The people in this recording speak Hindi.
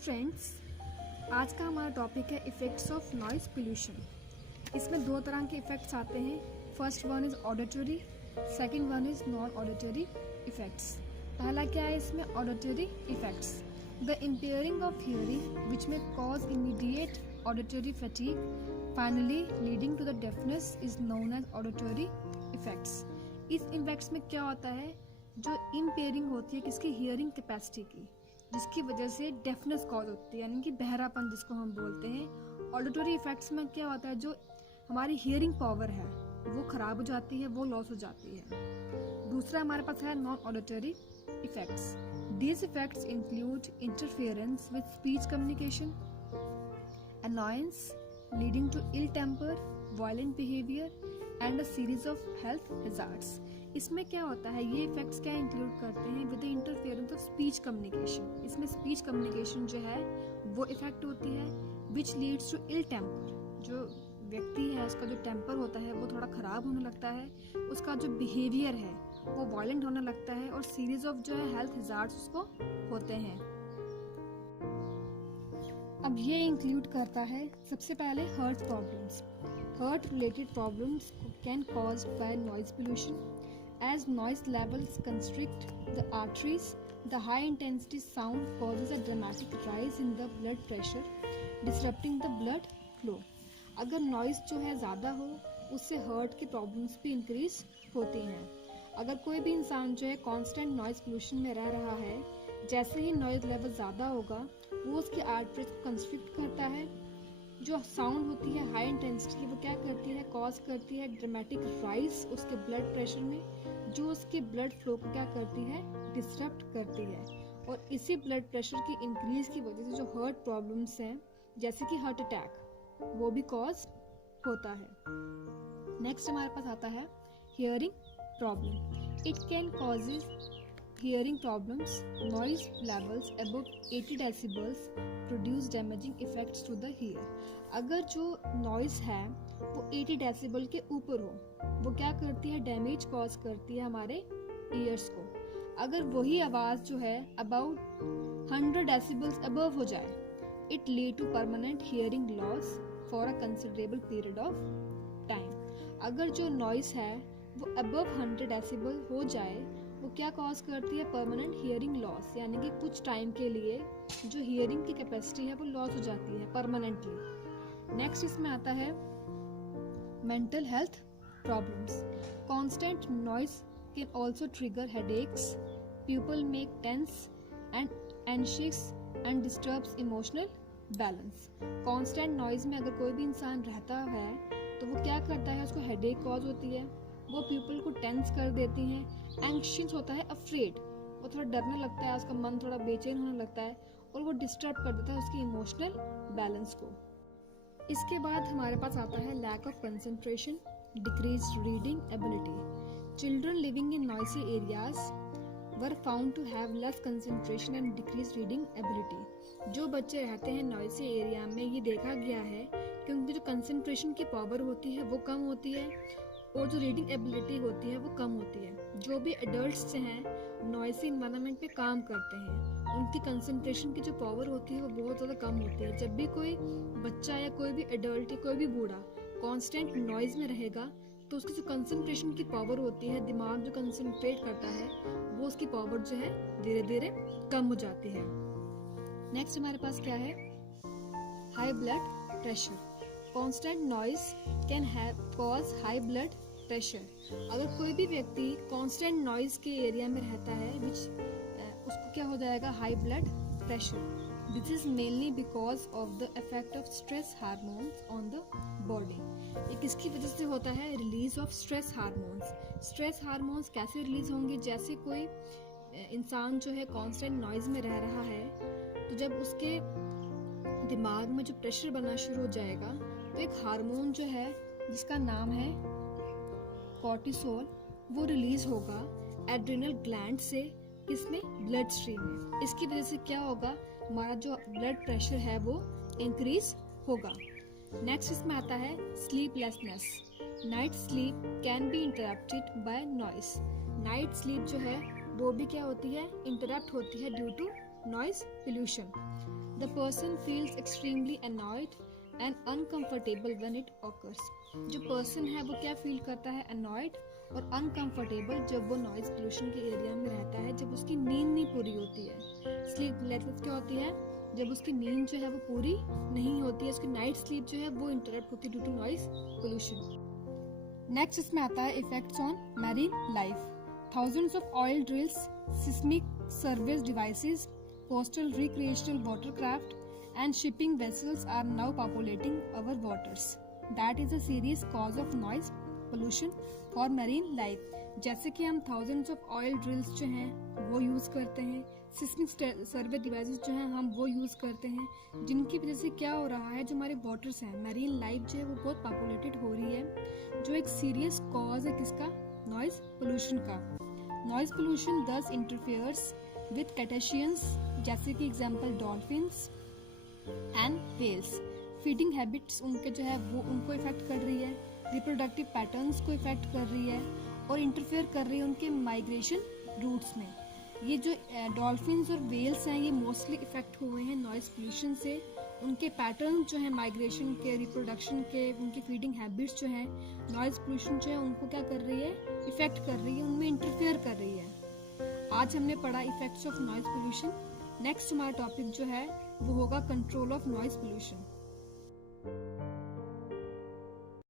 फ्रेंड्स, आज का हमारा टॉपिक है इफ़ेक्ट्स ऑफ नॉइज़ पोल्यूशन। इसमें दो तरह के इफ़ेक्ट्स आते हैं। First one is auditory, second one is non auditory effects. पहला क्या है इसमें? Auditory effects. The impairing of hearing which may cause immediate auditory fatigue finally leading to the deafness is known as auditory effects. इस इफ़ेक्ट्स में क्या होता है? जो इम्पेयरिंग होती है किसकी? हियरिंग कैपेसिटी की, जिसकी वजह से डेफनेस कॉज होती है, यानी कि बहरापन जिसको हम बोलते हैं। ऑडिटरी इफेक्ट्स में क्या होता है? जो हमारी हियरिंग पावर है वो खराब हो जाती है, वो लॉस हो जाती है। दूसरा हमारे पास है non auditory effects. These effects include interference with speech communication, annoyance leading to ill temper, violent behavior and a series of health hazards। इसमें क्या होता है? ये इफेक्ट्स क्या इंक्लूड करते हैं? With the interference of speech communication. इसमें स्पीच कम्युनिकेशन जो है वो इफेक्ट होती है, which leads to ill temper. जो व्यक्ति है उसका जो टेम्पर होता है वो थोड़ा खराब होने लगता है, उसका जो बिहेवियर है वो वायलेंट होने लगता है, और सीरीज ऑफ जो है हेल्थ हजार्ड्स उसको होते हैं। अब ये इंक्लूड करता है सबसे पहले heart problems. Heart related problems can caused by noise pollution. As noise levels constrict the arteries, the high intensity sound causes a dramatic rise in the blood pressure, disrupting the blood flow। अगर नॉइज जो है ज़्यादा हो उससे हार्ट की प्रॉब्लम्स भी इंक्रीज होती हैं। अगर कोई भी इंसान जो है कांस्टेंट नॉइज पोल्यूशन में रह रहा है, जैसे ही नॉइज लेवल ज़्यादा होगा वो उसकी आर्टरीज को कंस्ट्रिक्ट करता है। जो साउंड होती है हाई इंटेंसिटी वो क्या करती है? कॉज करती है ड्रामेटिक राइज उसके ब्लड प्रेशर में, जो उसके ब्लड फ्लो को क्या करती है? डिसरप्ट करती है। और इसी ब्लड प्रेशर की इंक्रीज की वजह से जो हार्ट प्रॉब्लम्स हैं जैसे कि हार्ट अटैक वो भी कॉज होता है। नेक्स्ट हमारे पास आता है hearing problem. It can causes hearing problems, noise levels above 80 decibels produce damaging effects to the ear। अगर जो नॉइज है वो 80 डेसिबल के ऊपर हो वो क्या करती है? डैमेज कॉज करती है हमारे ईयर्स को। अगर वही आवाज जो है अबाउट 100 डेसिबल्स अबव हो जाए, it lead to permanent hearing loss for a considerable period of time. अगर जो नॉइज है वो अबव 100 डेसिबल हो जाए वो क्या कॉज करती है? परमानेंट हियरिंग लॉस, यानी कि कुछ टाइम के लिए जो हियरिंग की कैपेसिटी है वो लॉस हो जाती है परमानेंटली। नेक्स्ट इसमें आता है mental health problems. Constant noise can also trigger headaches, people make tense and anxious and disturbs emotional balance. Constant noise में अगर कोई भी इंसान रहता है तो वो क्या करता है? उसको हेडेक कॉज होती है, वो पीपल को टेंस कर देती हैं। एंग्शियस होता है अफ्रेड, वो थोड़ा डरने लगता है, उसका मन थोड़ा बेचैन होने लगता है, और वो डिस्टर्ब कर देता है उसकी इमोशनल बैलेंस को। इसके बाद हमारे पास आता है lack of concentration, decrease reading ability. Children living in noisy areas were found to have less concentration and decrease reading ability. जो बच्चे रहते हैं नॉइसी एरिया में ये देखा गया है कि उनकी जो कंसंट्रेशन की पावर होती है वो कम होती है, और जो रीडिंग एबिलिटी होती है वो कम होती है। जो भी एडल्ट्स हैं नॉइसी इन्वायरमेंट पे काम करते हैं उनकी कंसंट्रेशन की जो पावर होती है वो बहुत ज़्यादा कम होती है। जब भी कोई बच्चा या कोई भी एडल्ट या कोई भी बूढ़ा कांस्टेंट नॉइज में रहेगा तो उसकी जो कंसंट्रेशन की पावर होती है, दिमाग जो कंसंट्रेट करता है वो उसकी पावर जो है धीरे धीरे कम हो जाती है। नेक्स्ट हमारे पास क्या है? High blood pressure. Constant noise can have cause high blood pressure. अगर कोई भी व्यक्ति कांस्टेंट नॉइज के एरिया में रहता है उसको क्या हो जाएगा? High blood pressure. This is mainly because of the effect of stress hormones on the body. ये किसकी वजह से होता है? Release of stress hormones. Stress hormones कैसे रिलीज होंगे? जैसे कोई इंसान जो है कांस्टेंट नॉइज में रह रहा है तो जब उसके दिमाग में जो प्रेशर बनना शुरू हो जाएगा तो एक हार्मोन जो है जिसका नाम है कॉर्टिसोल वो रिलीज होगा एड्रिनल ग्लैंड से, किसमें? ब्लड स्ट्रीम में। इसकी वजह से क्या होगा? हमारा जो ब्लड प्रेशर है वो इंक्रीज होगा। नेक्स्ट इसमें आता है sleeplessness. Night sleep can be interrupted by noise. Night sleep जो है वो भी क्या होती है? इंटरप्ट होती है due to noise pollution. The person feels extremely annoyed and uncomfortable when it occurs. जो पर्सन है वो क्या फील करता है, annoyed और uncomfortable जब वो नॉइज पोल्यूशन के एरिया में रहता है, जब उसकी नींद नहीं पूरी होती है. स्लीप लेसनेस क्या होती है, जब उसकी नींद जो है वो पूरी नहीं होती है, उसकी नाइट स्लीप जो है वो इंटरप्ट होती है due to noise pollution. Next इसमें आता है effects on marine life. Thousands of oil drills, seismic survey devices, coastal recreational watercraft, and shipping vessels are now populating our waters. That is a serious cause of noise pollution for marine life. जैसे कि हम thousands of oil drills जो हैं वो यूज़ करते हैं, seismic survey devices जो हैं हम वो यूज़ करते हैं, जिनकी वजह से क्या हो रहा है, जो हमारे वाटर्स हैं, मैरीन लाइफ जो है वो बहुत पॉपुलेटेड हो रही है, जो एक सीरियस कॉज है किसका, नॉइज पोल्यूशन का. नॉइज पोल्यूशन दस इंटरफेयर्स विद कैटेशियंस, जैसे कि example dolphins and whales. Feeding habits उनके जो है वो उनको इफेक्ट कर रही है, रिप्रोडक्टिव पैटर्न्स को इफेक्ट कर रही है और इंटरफेयर कर रही है उनके माइग्रेशन रूट्स में. ये जो डॉल्फिन्स और व्हेल्स हैं ये मोस्टली इफेक्ट हुए हैं नॉइज पोल्यूशन से. उनके पैटर्न जो है माइग्रेशन के, रिप्रोडक्शन के, उनकी फीडिंग हैबिट्स जो है नॉइज पोल्यूशन जो है उनको क्या कर रही है, इफेक्ट कर रही है, उनमें इंटरफेयर कर रही है. आज हमने पढ़ा effects of noise pollution. Next हमारा टॉपिक जो है वो होगा कंट्रोल ऑफ नॉइज पोल्यूशन.